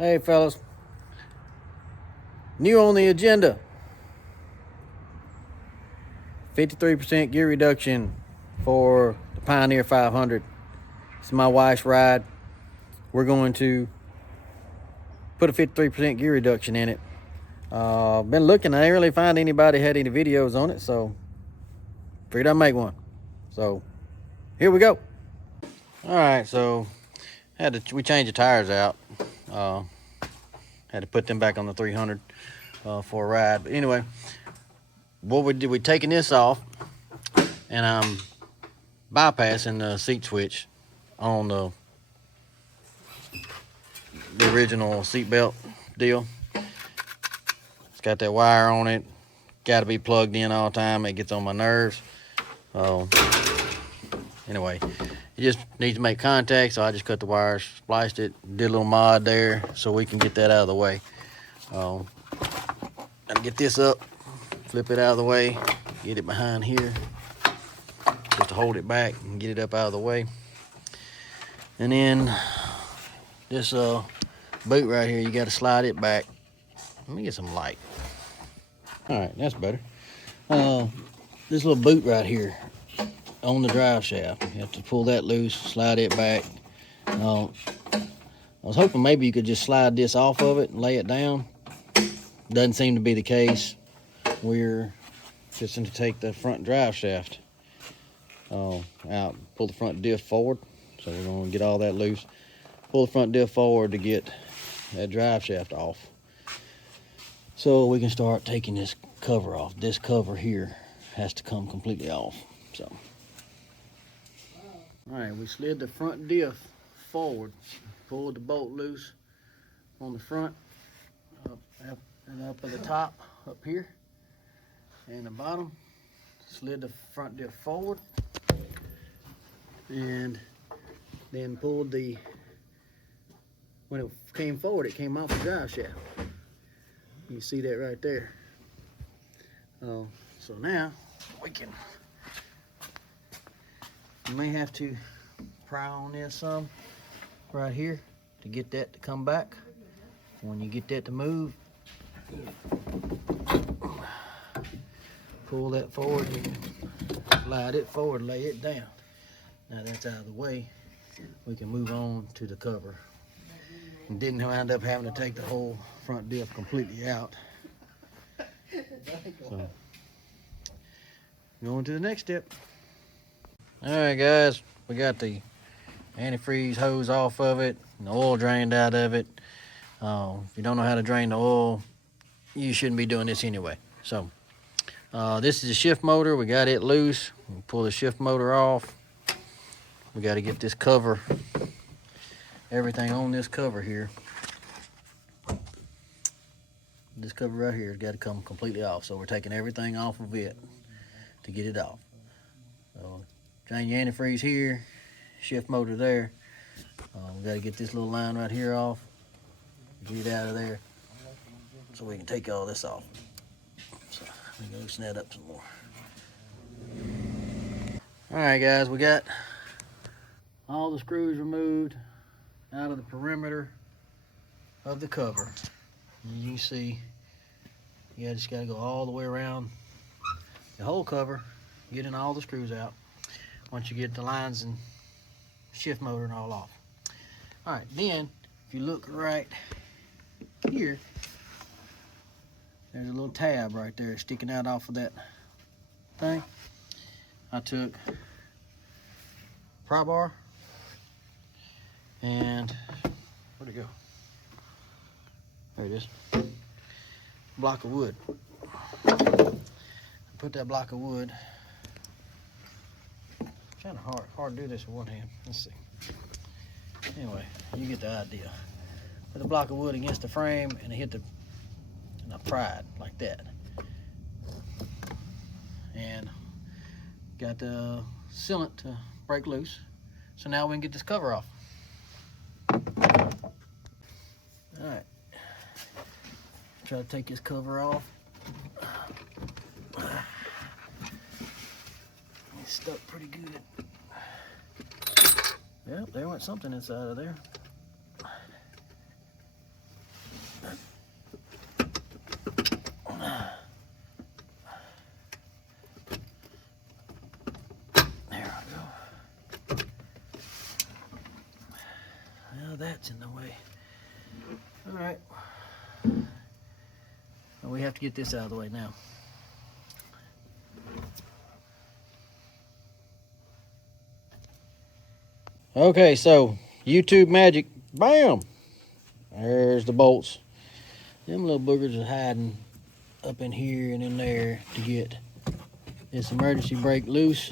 Hey fellas, new on the agenda, 53% gear reduction for the Pioneer 500. It's my wife's ride. We're going to put a 53% gear reduction in it. Been looking, I didn't really find anybody had any videos on it, so figured I'd make one. So here we go. All right, so we changed the tires out. Had to put them back on the 300 for a ride. But anyway, what we did, we taking this off, and I'm bypassing the seat switch on the original seat belt deal. It's got that wire on it. Got to be plugged in all the time. It gets on my nerves. Anyway, it just needs to make contact, so I just cut the wires, spliced it, did a little mod there so we can get that out of the way. Gotta get this up, flip it out of the way, get it behind here, just to hold it back and get it up out of the way. And then this boot right here, you got to slide it back. Let me get some light. All right, that's better. This little boot right here on the drive shaft, you have to pull that loose, slide it back. I was hoping maybe you could just slide this off of it and lay it down. Doesn't seem to be the case. We're just going to take the front drive shaft out, pull the front diff forward. So we're going to get all that loose, pull the front diff forward to get that drive shaft off, so we can start taking this cover off. This cover here has to come completely off. So, all right, we slid the front diff forward, pulled the bolt loose on the front, up at the top, up here, and the bottom. Slid the front diff forward, and then pulled the, when it came forward, it came off the drive shaft. You see that right there. So now you may have to pry on this some right here to get that to come back. When you get that to move, pull that forward and slide it forward, lay it down. Now that's out of the way, we can move on to the cover. And didn't wind up having to take the whole front diff completely out. So, going to the next step. All right, guys, we got the antifreeze hose off of it, and the oil drained out of it. If you don't know how to drain the oil, you shouldn't be doing this anyway. So, this is a shift motor. We got it loose. We pull the shift motor off. We got to get this cover, everything on this cover here. This cover right here has got to come completely off. So we're taking everything off of it to get it off. So drain your antifreeze here, shift motor there. We got to get this little line right here off, get it out of there, so we can take all this off. So let me loosen that up some more. All right, guys, we got all the screws removed out of the perimeter of the cover. And you can see, you just got to go all the way around the whole cover, getting all the screws out once you get the lines and shift motor and all off. All right, then if you look right here, there's a little tab right there sticking out off of that thing. I took pry bar and, where'd it go? There it is. Block of wood. Put that block of wood. Kind of hard to do this with one hand. Let's see. Anyway, you get the idea. Put the block of wood against the frame, and and I pried like that. And got the sealant to break loose. So now we can get this cover off. All right. Try to take this cover off. It's stuck pretty good. Yep, there went something inside of there. That's in the way. All right. Well, we have to get this out of the way now. Okay, so YouTube magic, bam! There's the bolts. Them little boogers are hiding up in here and in there to get this emergency brake loose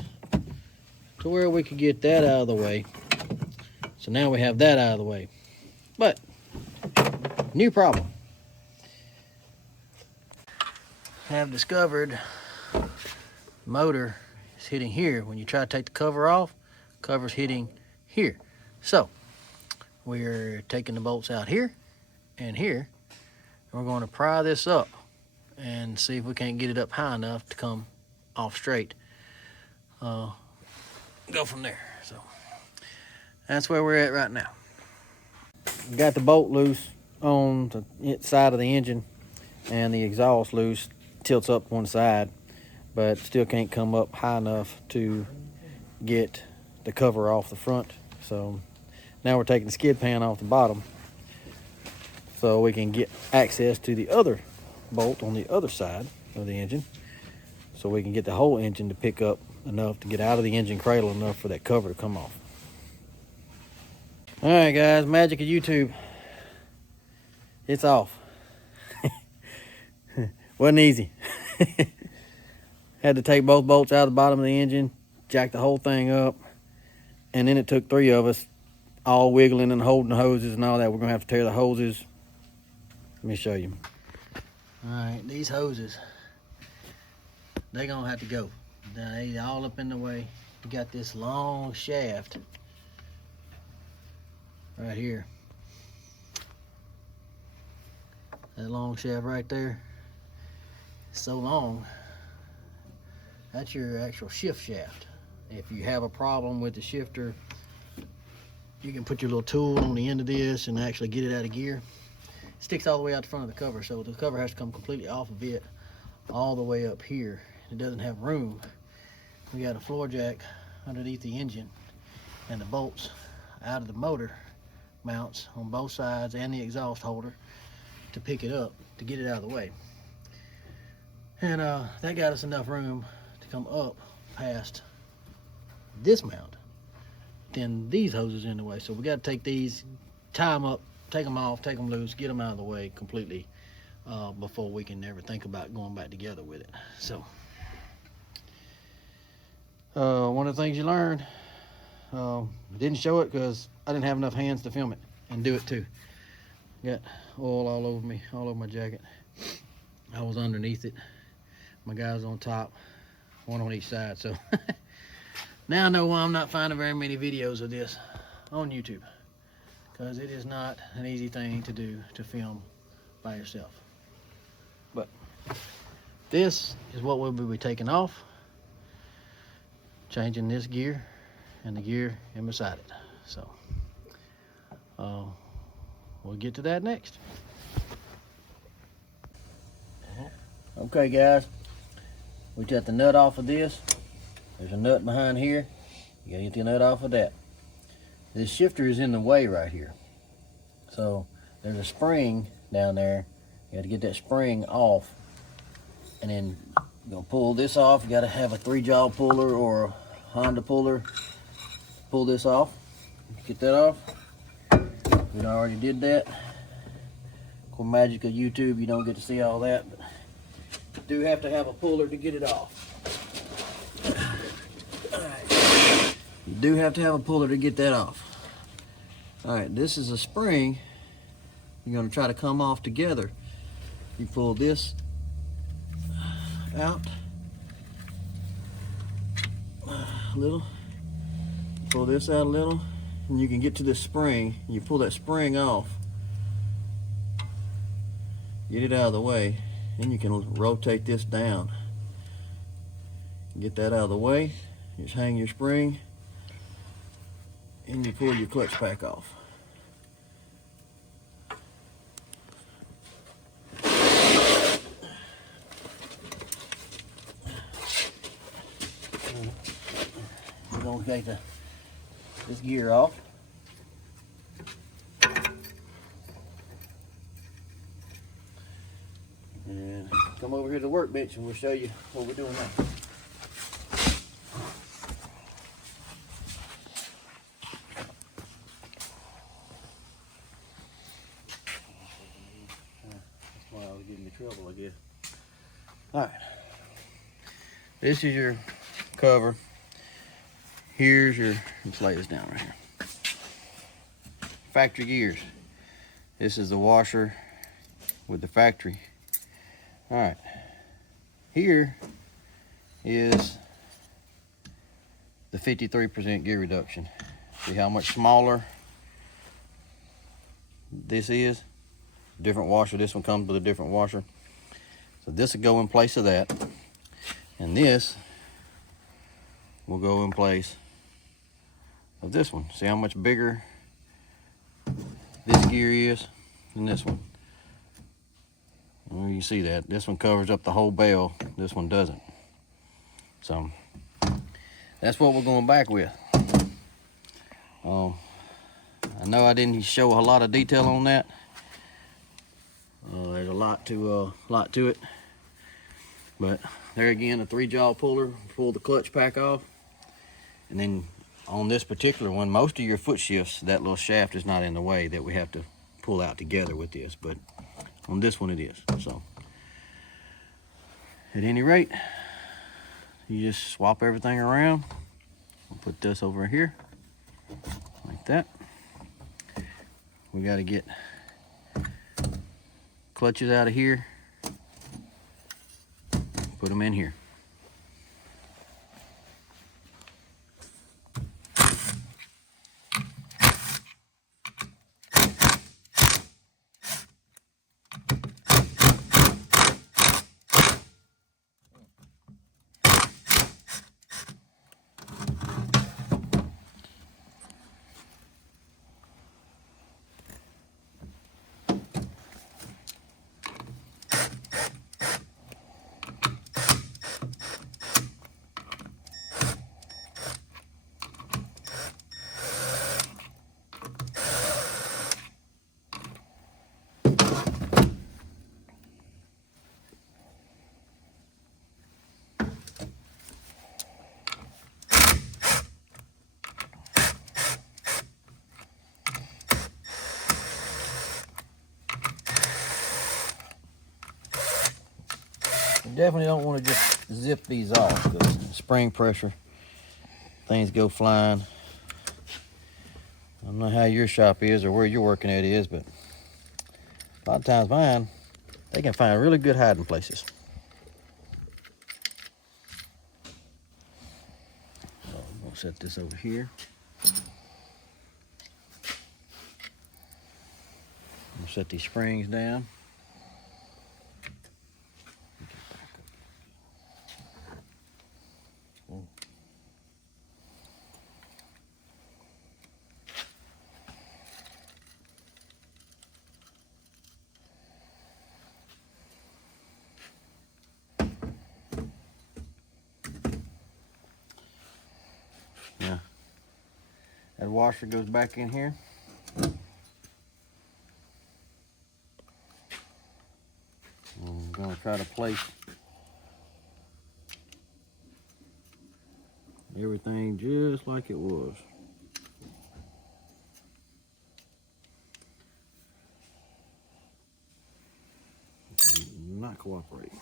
to where we could get that out of the way. So now we have that out of the way. But, new problem. Have discovered motor is hitting here. When you try to take the cover off, cover's hitting here. So, we're taking the bolts out here and here. And we're going to pry this up and see if we can't get it up high enough to come off straight. Go from there. So, that's where we're at right now. Got the bolt loose on the side of the engine, and the exhaust loose, tilts up one side, but still can't come up high enough to get the cover off the front. So now we're taking the skid pan off the bottom so we can get access to the other bolt on the other side of the engine, so we can get the whole engine to pick up enough to get out of the engine cradle enough for that cover to come off. All right, guys, magic of YouTube. It's off. Wasn't easy. Had to take both bolts out of the bottom of the engine, jack the whole thing up, and then it took 3 of us all wiggling and holding the hoses and all that. We're gonna have to tear the hoses. Let me show you. All right, these hoses, they're gonna have to go. They all up in the way. You got this long shaft right here. That long shaft right there, so long, that's your actual shift shaft. If you have a problem with the shifter, you can put your little tool on the end of this and actually get it out of gear. It sticks all the way out the front of the cover, so the cover has to come completely off of it all the way up here. It doesn't have room. We got a floor jack underneath the engine and the bolts out of the motor mounts on both sides and the exhaust holder to pick it up, to get it out of the way. And that got us enough room to come up past this mount. Then these hoses in the way, so we got to take these, tie them up, take them off, take them loose, get them out of the way completely before we can ever think about going back together with it. So one of the things you learn, didn't show it because I didn't have enough hands to film it and do it too. Got oil all over me, all over my jacket. I was underneath it. My guys on top, one on each side. So now I know why I'm not finding very many videos of this on YouTube, because it is not an easy thing to do, to film by yourself. But this is what we'll be taking off, changing this gear and the gear in beside it. So we'll get to that next. Okay, guys, we got the nut off of this. There's a nut behind here. You gotta get the nut off of that. This shifter is in the way right here. So there's a spring down there. You gotta get that spring off. And then you're gonna pull this off. You gotta have a 3-jaw puller or a Honda puller. Pull this off. Get that off. We already did that. Cool magic of YouTube, you don't get to see all that, but you do have to have a puller to get it off. Alright. You do have to have a puller to get that off. Alright, this is a spring. You're going to try to come off together. You pull this out a little, pull this out a little, and you can get to this spring. You pull that spring off, get it out of the way, and you can rotate this down. Get that out of the way, just hang your spring, and you pull your clutch pack off. We're going to take this gear off. come over here to the workbench and we'll show you what we're doing now. That's why I was giving you trouble, I guess. All right. This is your cover. Here's your, let's lay this down right here. Factory gears. This is the washer with the factory. All right. Here is the 53% gear reduction. See how much smaller this is? Different washer. This one comes with a different washer. So this will go in place of that. And this will go in place of this one. See how much bigger this gear is than this one. Well, you see that. This one covers up the whole bell. This one doesn't. So that's what we're going back with. I know I didn't show a lot of detail on that. There's a lot to it. But there again, a 3-jaw puller, pull the clutch pack off. And then on this particular one, most of your foot shifts, that little shaft is not in the way that we have to pull out together with this. But on this one it is. So at any rate, you just swap everything around. I'll put this over here like that. We got to get clutches out of here, put them in here. You definitely don't want to just zip these off because spring pressure, things go flying. I don't know how your shop is or where you're working at is, but a lot of times mine, they can find really good hiding places. So I'm going to set this over here. I'm going to set these springs down. Yeah, that washer goes back in here. I'm going to try to place everything just like it was. Not cooperating.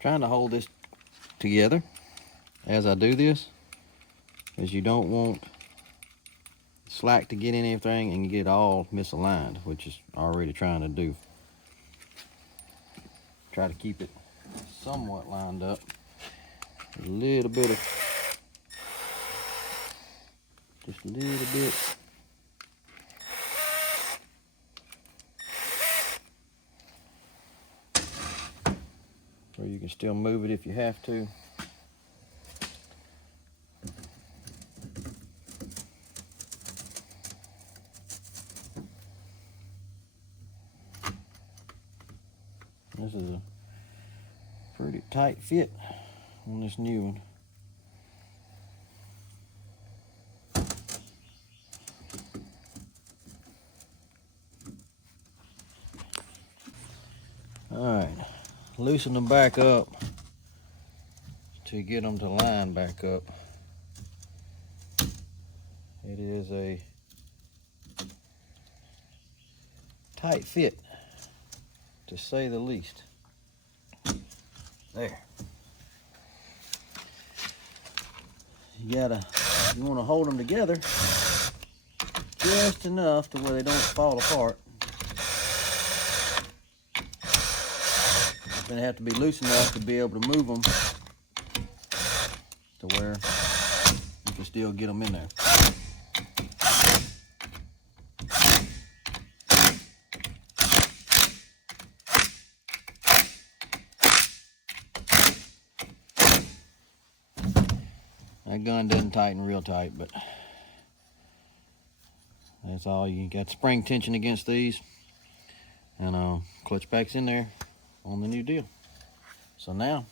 Trying to hold this together as I do this, as you don't want slack to get in anything and get all misaligned, which is already trying to do. Try to keep it somewhat lined up. A little bit of, just a little bit. so you can still move it if you have to. This is a pretty tight fit on this new one. All right, loosen them back up to get them to line back up. It is a tight fit, to say the least. There. You want to hold them together just enough to where they don't fall apart. Then they have to be loose enough to be able to move them to where you can still get them in there. That gun doesn't tighten real tight, but that's all. You got spring tension against these, and clutch pack's in there on the new deal. So now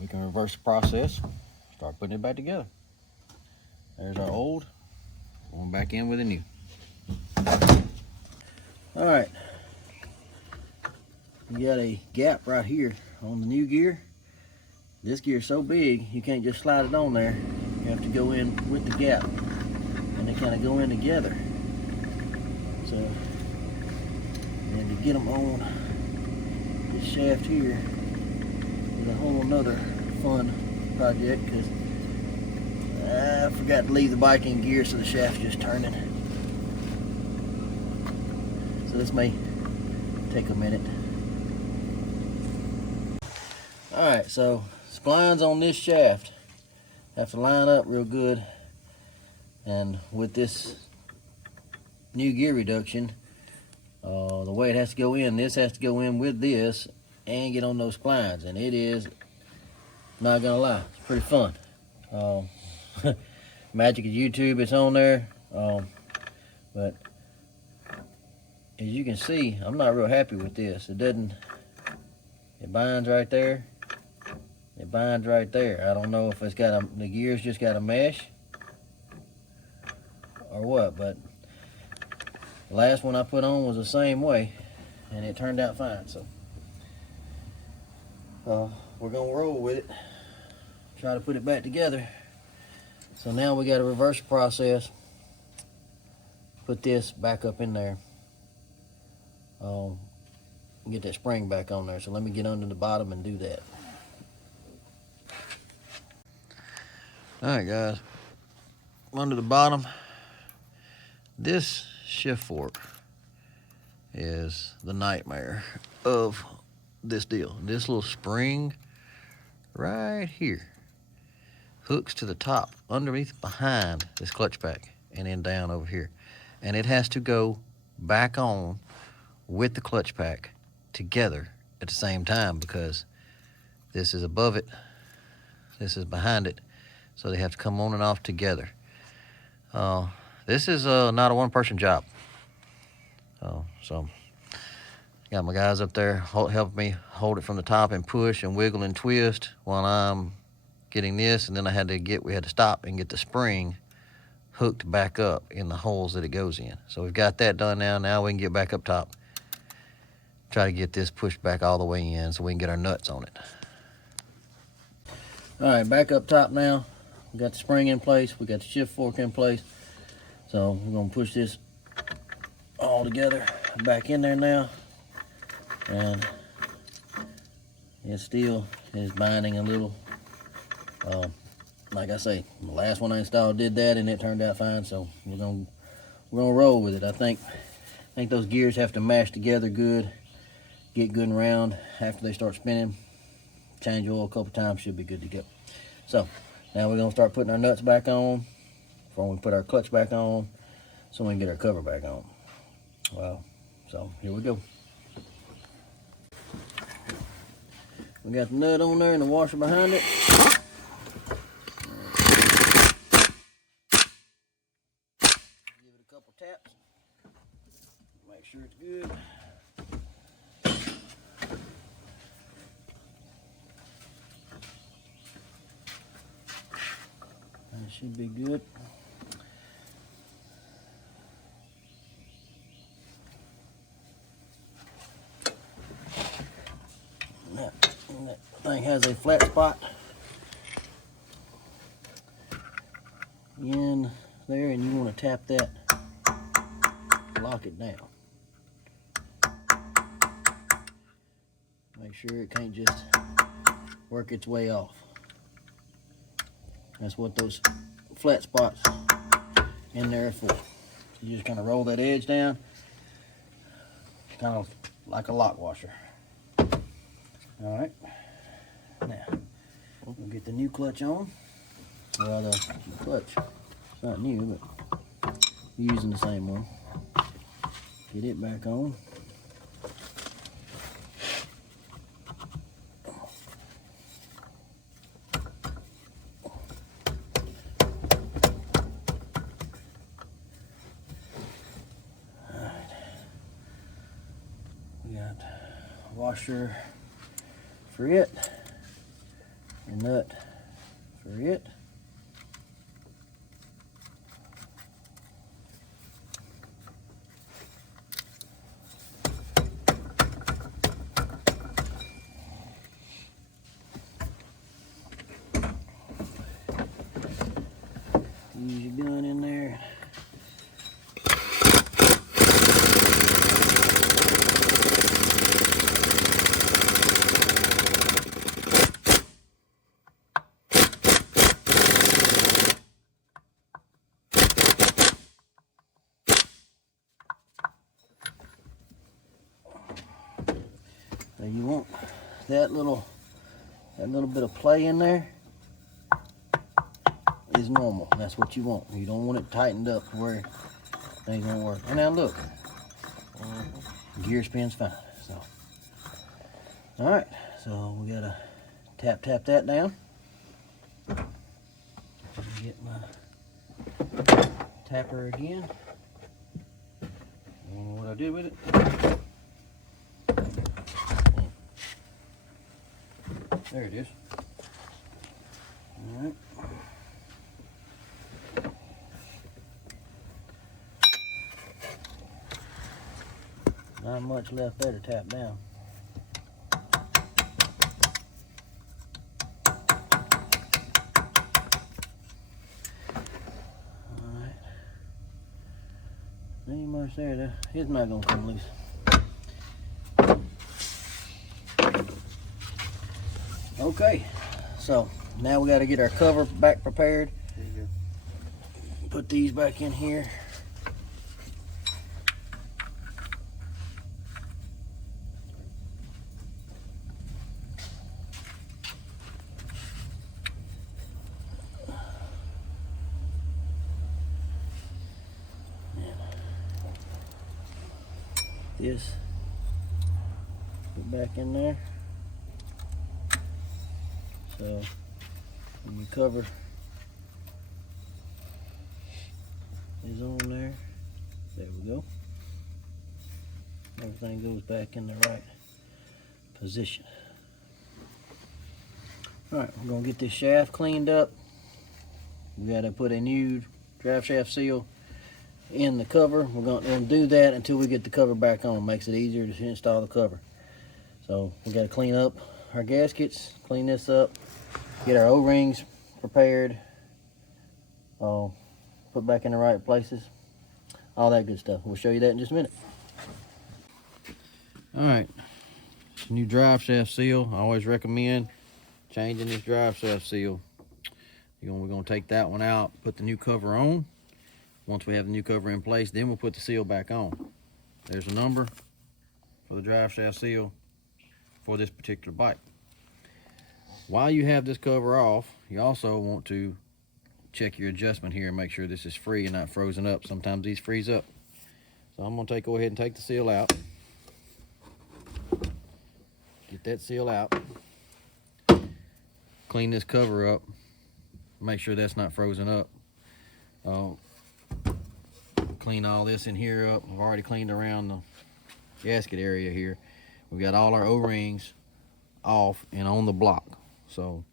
we can reverse the process, start putting it back together. There's our old, going back in with a new. All right, you got a gap right here on the new gear. This gear is so big, you can't just slide it on there. You have to go in with the gap, and they kind of go in together. So, and to get them on this shaft here is a whole nother fun project, because I forgot to leave the bike in gear, so the shaft's just turning. So this may take a minute. All right, so splines on this shaft have to line up real good, and with this new gear reduction, the way it has to go in, this has to go in with this and get on those splines, and it is, not gonna lie, it's pretty fun. Magic of YouTube, it's on there, but as you can see, I'm not real happy with this. It binds right there. It binds right there. I don't know if it's got the gears just got a mesh or what, but the last one I put on was the same way, and it turned out fine. So we're gonna roll with it, try to put it back together. So now we got to reverse the process, put this back up in there, get that spring back on there. So let me get under the bottom and do that. All right, guys, under the bottom, this shift fork is the nightmare of this deal. This little spring right here hooks to the top, underneath, behind this clutch pack, and then down over here. And it has to go back on with the clutch pack together at the same time, because this is above it, this is behind it. So they have to come on and off together. This is not a one-person job. So got my guys up there helping me hold it from the top and push and wiggle and twist while I'm getting this. And then we had to stop and get the spring hooked back up in the holes that it goes in. So we've got that done now. Now we can get back up top, try to get this pushed back all the way in so we can get our nuts on it. All right, back up top now. We got the spring in place, we got the shift fork in place. So we're gonna push this all together back in there now. And it still is binding a little. Like I say, the last one I installed did that and it turned out fine. So we're gonna roll with it. I think those gears have to mash together good, get good and round. After they start spinning, change oil a couple times, should be good to go. So now we're gonna start putting our nuts back on before we put our clutch back on, so we can get our cover back on. Wow. So here we go. We got the nut on there and the washer behind it. Give it a couple taps. Make sure it's good. That should be good. And that thing has a flat spot in there, and you want to tap that, lock it down. Make sure it can't just work its way off. That's what those flat spots in there are for. So you just kind of roll that edge down, kind of like a lock washer. All right, now we'll get the new clutch on. Well, the clutch, it's not new, but we're using the same one. Get it back on. Washer for it, a nut for it. Use your gun in there. So you want that little bit of play in there is normal. That's what you want. You don't want it tightened up to where things won't work. And now look, gear spins fine. So, all right. So we gotta tap that down. Get my tapper again. I don't know what I did with it. There it is. All right. Not much left there to tap down. All right. Ain't much there. It's not gonna come loose. Okay, so now we got to get our cover back prepared. Put these back in here. This put back in there. So when your cover is on there, there we go. Everything goes back in the right position. All right, we're gonna get this shaft cleaned up. We gotta put a new draft shaft seal in the cover. We're gonna do that until we get the cover back on. Makes it easier to install the cover. So we gotta clean up our gaskets, clean this up, get our O-rings prepared, put back in the right places, all that good stuff. We'll show you that in just a minute. All right, new drive shaft seal. I always recommend changing this drive shaft seal. We're gonna take that one out, put the new cover on. Once we have the new cover in place, then we'll put the seal back on. There's a number for the drive shaft seal for this particular bike. While you have this cover off, you also want to check your adjustment here and make sure this is free and not frozen up. Sometimes these freeze up. So I'm gonna go ahead and take the seal out. Get that seal out. clean this cover up, make sure that's not frozen up. Clean all this in here up. I've already cleaned around the gasket area here. We've got all our O-rings off and on the block. So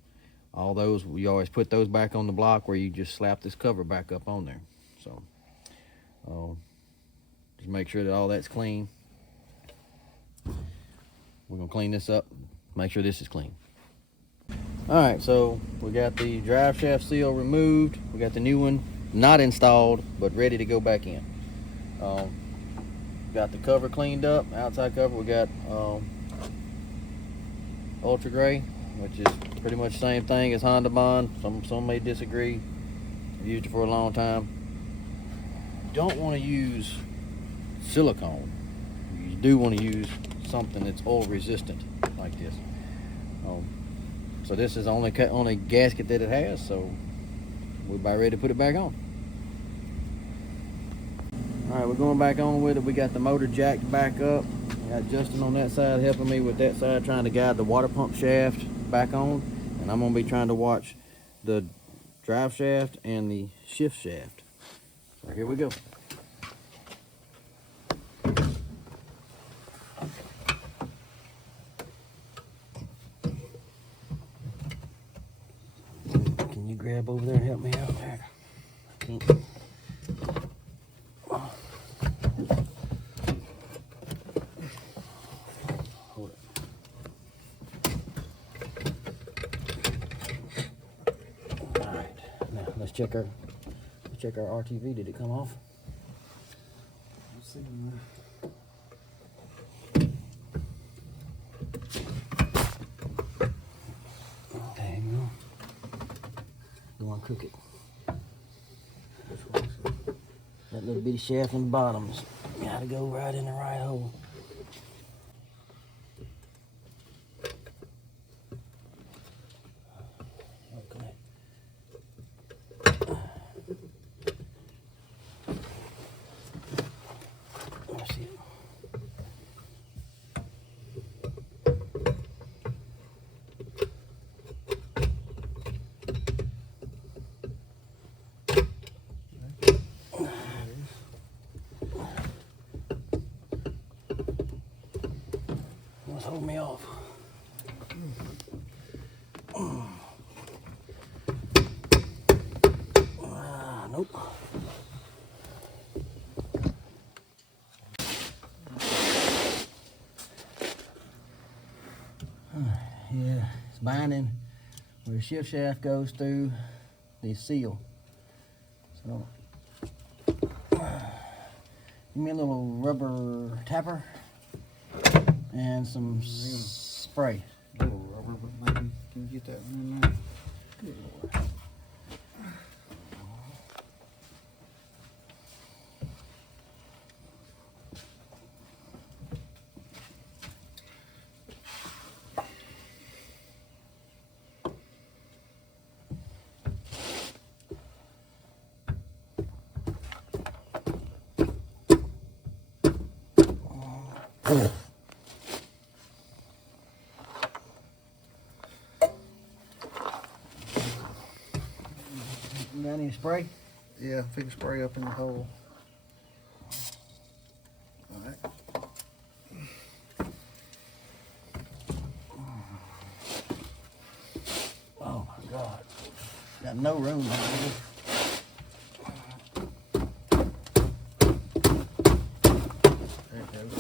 all those, we always put those back on the block where you just slap this cover back up on there. So just make sure that all that's clean. We're gonna clean this up, make sure this is clean. All right, so we got the drive shaft seal removed. We got the new one not installed, but ready to go back in. Got the cover cleaned up, outside cover. We got ultra gray, which is pretty much the same thing as Honda Bond. Some may disagree. I've used it for a long time. Don't want to use silicone. You do want to use something that's oil resistant like this. So this is the only gasket that it has, so we're about ready to put it back on. All right, we're going back on with it. We got the motor jacked back up. We got Justin on that side helping me with that side, trying to guide the water pump shaft back on. And I'm gonna be trying to watch the drive shaft and the shift shaft. So here we go. Can you grab over there and help me out there? I can't. Hold it. All right, now let's check our RTV. Did it come off? Let's see. There you go. Go on, cook it. That little bitty shaft in the bottoms gotta go right in the right hole. Okay. That's it. Let's hold me off. Nope. Yeah, it's binding where the shift shaft goes through the seal. So, give me a little rubber tapper and some spray. A little rubber, but maybe can you get that one in there? Good Lord. You got any spray? Yeah, fix spray up in the hole. Alright. Oh my God. Got no room here. There it goes.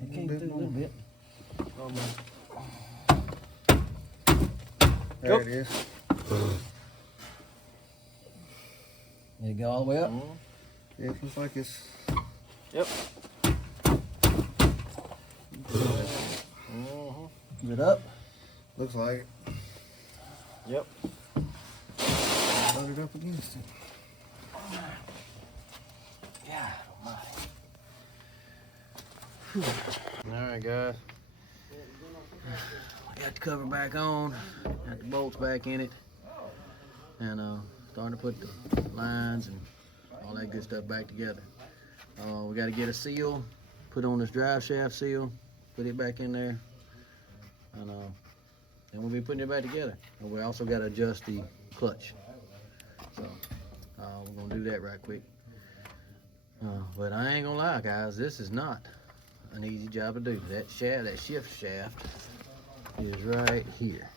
It came through a little bit. There it is. Did it go all the way up? Yeah, it looks like it's. Yep. Is it up? Looks like it. Yep. Load it up against it. Yeah, alright guys, I got the cover back on, got the bolts back in it, and starting to put the lines and all that good stuff back together. We got to get a seal, put on this drive shaft seal, put it back in there, and then we'll be putting it back together. And we also got to adjust the clutch. So we're gonna do that right quick. But I ain't gonna lie, guys, this is not an easy job to do. That shaft, that shift shaft, is right here.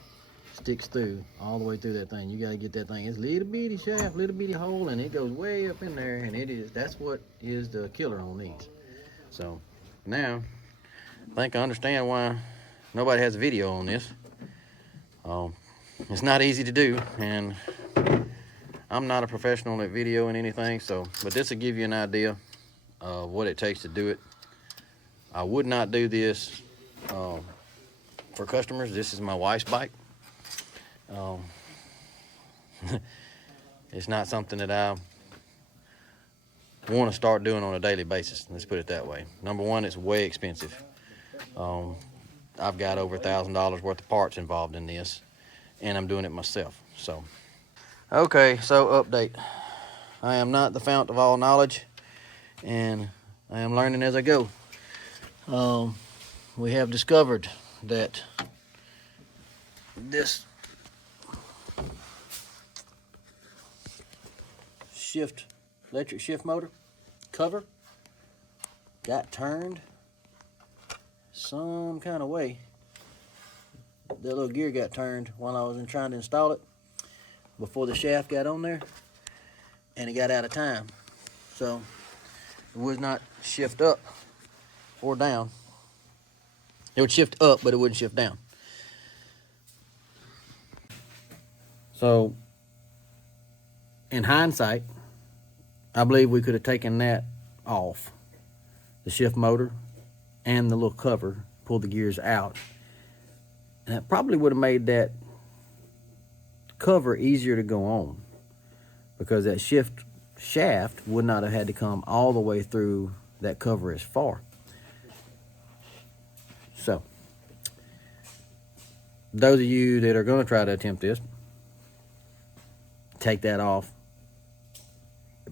Sticks through all the way through that thing. You got to get that thing. It's little bitty shaft, little bitty hole, and it goes way up in there. And that's what is the killer on these. So now I think I understand why nobody has a video on this. It's not easy to do, and I'm not a professional at video and anything. But this will give you an idea of what it takes to do it. I would not do this for customers. This is my wife's bike. It's not something that I want to start doing on a daily basis. Let's put it that way. Number one, it's way expensive. I've got over $1,000 worth of parts involved in this, and I'm doing it myself. So, okay, so update. I am not the fount of all knowledge, and I am learning as I go. We have discovered that this electric shift motor cover got turned some kind of way. That little gear got turned while I was trying to install it before the shaft got on there, and it got out of time. So it would not shift up or down. It would shift up, but it wouldn't shift down. So in hindsight, I believe we could have taken that off, the shift motor and the little cover, pulled the gears out, and that probably would have made that cover easier to go on, because that shift shaft would not have had to come all the way through that cover as far. So those of you that are going to try to attempt this, take that off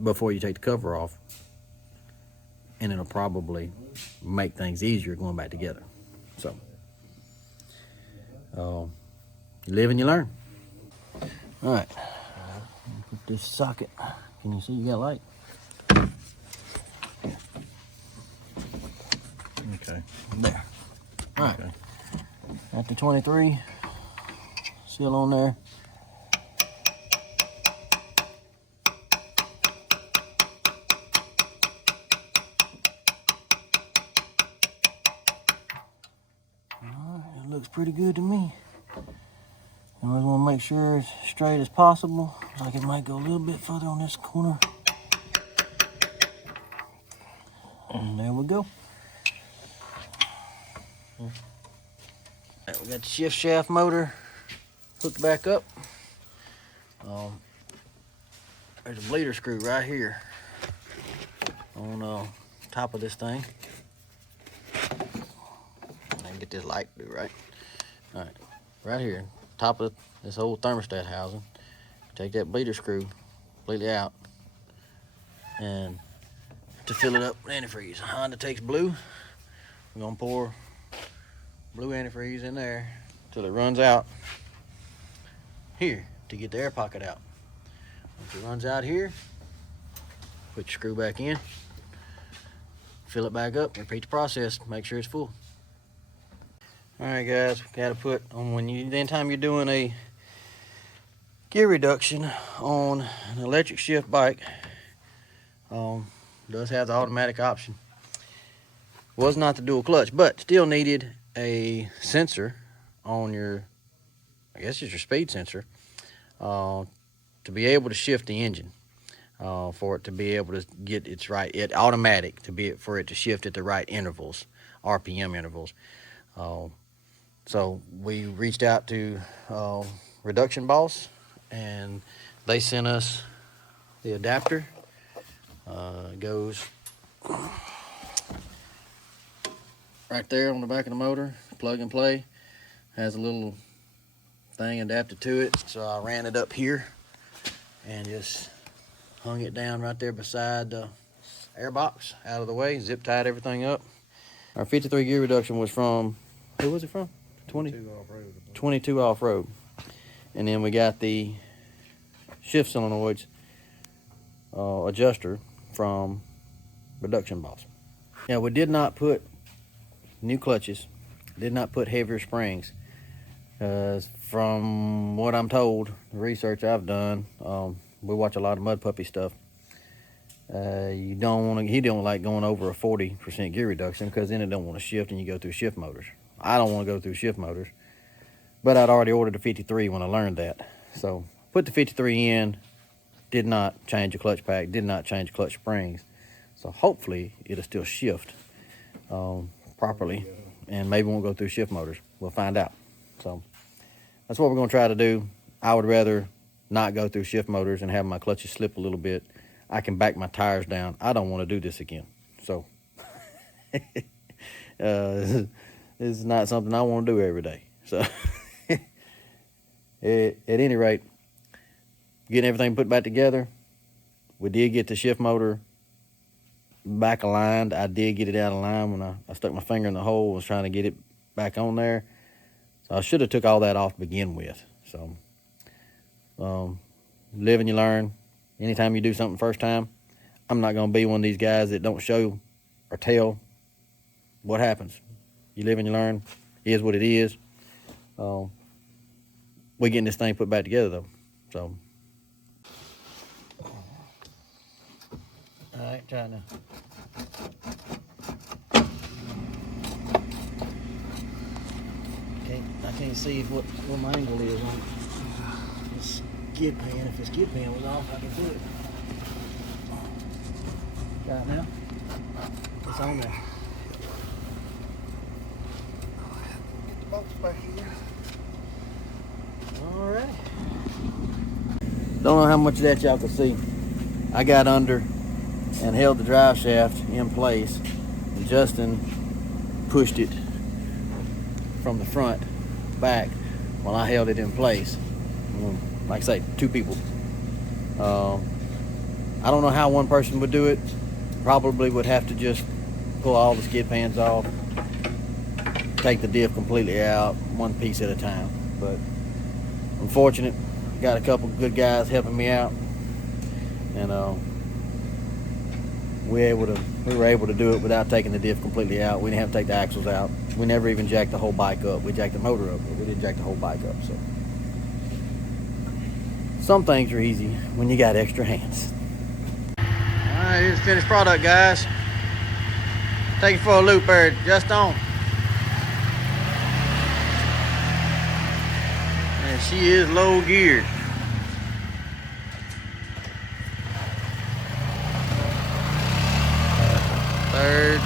before you take the cover off, and it'll probably make things easier going back together. So you live and you learn. All right, put this socket. Can you see you got light? Okay. There. All right. Okay. At the 23, still on there. It looks pretty good to me. And we want to make sure it's straight as possible. Looks like it might go a little bit further on this corner. And there we go. Right, we got the shift shaft motor hooked back up. There's a bleeder screw right here on top of this thing. I can get this light to do right. All right, right here, top of this old thermostat housing. Take that bleeder screw completely out, and to fill it up with antifreeze. Honda takes blue. We're gonna pour blue antifreeze in there till it runs out here to get the air pocket out. Once it runs out here, put your screw back in, fill it back up, repeat the process, make sure it's full. All right, guys, we gotta put on anytime you're doing a gear reduction on an electric shift bike, does have the automatic option. Was not the dual clutch, but still needed a sensor on your, I guess it's your speed sensor, to be able to shift the engine, for it to be able to get its right, automatic, for it to shift at the right intervals, RPM intervals. So we reached out to Reduction Boss, and they sent us the adapter. It goes right there on the back of the motor, plug and play. Has a little thing adapted to it, so I ran it up here and just hung it down right there beside the air box, out of the way, zip tied everything up. Our 53 gear reduction was from, who was it from? 22 off-road. 22 off-road. And then we got the shift solenoids adjuster from Reduction Boss. Now, we did not put new clutches, did not put heavier springs. From what I'm told, the research I've done, we watch a lot of Mud Puppy stuff. He don't like going over a 40% gear reduction, because then it don't want to shift and you go through shift motors. I don't want to go through shift motors, but I'd already ordered the 53 when I learned that. So put the 53 in, did not change the clutch pack, did not change clutch springs. So hopefully it'll still shift properly, and maybe won't go through shift motors. We'll find out. So that's what we're going to try to do. I would rather not go through shift motors and have my clutches slip a little bit. I can back my tires down. I don't want to do this again. So this is not something I want to do every day. So at any rate, getting everything put back together, we did get the shift motor back aligned. I did get it out of line when I stuck my finger in the hole, was trying to get it back on there. So I should have took all that off to begin with. So live and you learn. Anytime you do something first time, I'm not going to be one of these guys that don't show or tell what happens. You live and you learn. It is what it is. We're getting this thing put back together, though. So, all right, trying to. I can't see what my angle is on this skid pan. If the skid pan was off, I could do it. Got it now? It's on there. Get the box back here. All right. Don't know how much of that y'all can see. I got under and held the drive shaft in place, and Justin pushed it from the front back while I held it in place. Like I say, two people. I don't know how one person would do it. Probably would have to just pull all the skid pans off, take the diff completely out, one piece at a time. But I'm fortunate, got a couple good guys helping me out, and we were able to do it without taking the diff completely out. We didn't have to take the axles out. We never even jacked the whole bike up. We jacked the motor up, but we didn't jack the whole bike up. So some things are easy when you got extra hands. All right, here's the finished product, guys. Take it for a loop there, just on. And she is low geared. Third,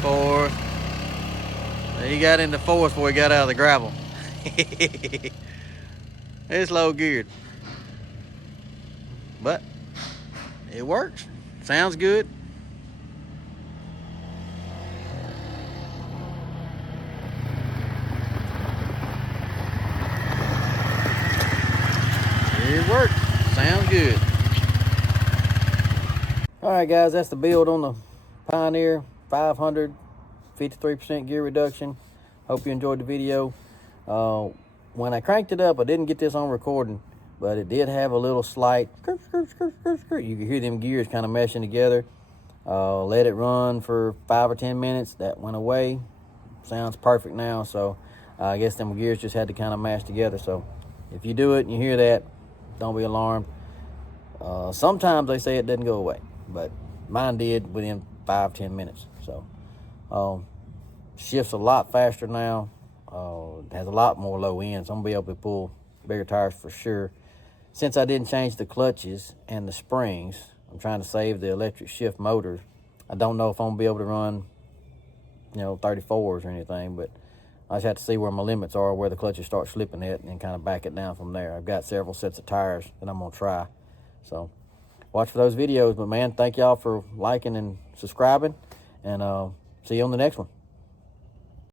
fourth. He got into fourth before he got out of the gravel. It's low geared, but it works. Sounds good. It works. Sounds good. All right, guys, that's the build on the Pioneer 500, 53% gear reduction. Hope you enjoyed the video. When I cranked it up, I didn't get this on recording, but it did have a little slight skirt. You can hear them gears kind of meshing together. Let it run for 5 or 10 minutes. That went away. Sounds perfect now. So I guess them gears just had to kind of mash together. So if you do it and you hear that, don't be alarmed. Sometimes they say it doesn't go away, but mine did within 5-10 minutes. So shifts a lot faster now. It has a lot more low ends. I'm gonna be able to pull bigger tires for sure. Since I didn't change the clutches and the springs, I'm trying to save the electric shift motor. I don't know if I'm gonna be able to run, 34s or anything, but I just have to see where my limits are, where the clutches start slipping at, and then kind of back it down from there. I've got several sets of tires that I'm gonna try. So watch for those videos. But man, thank y'all for liking and subscribing, and see you on the next one.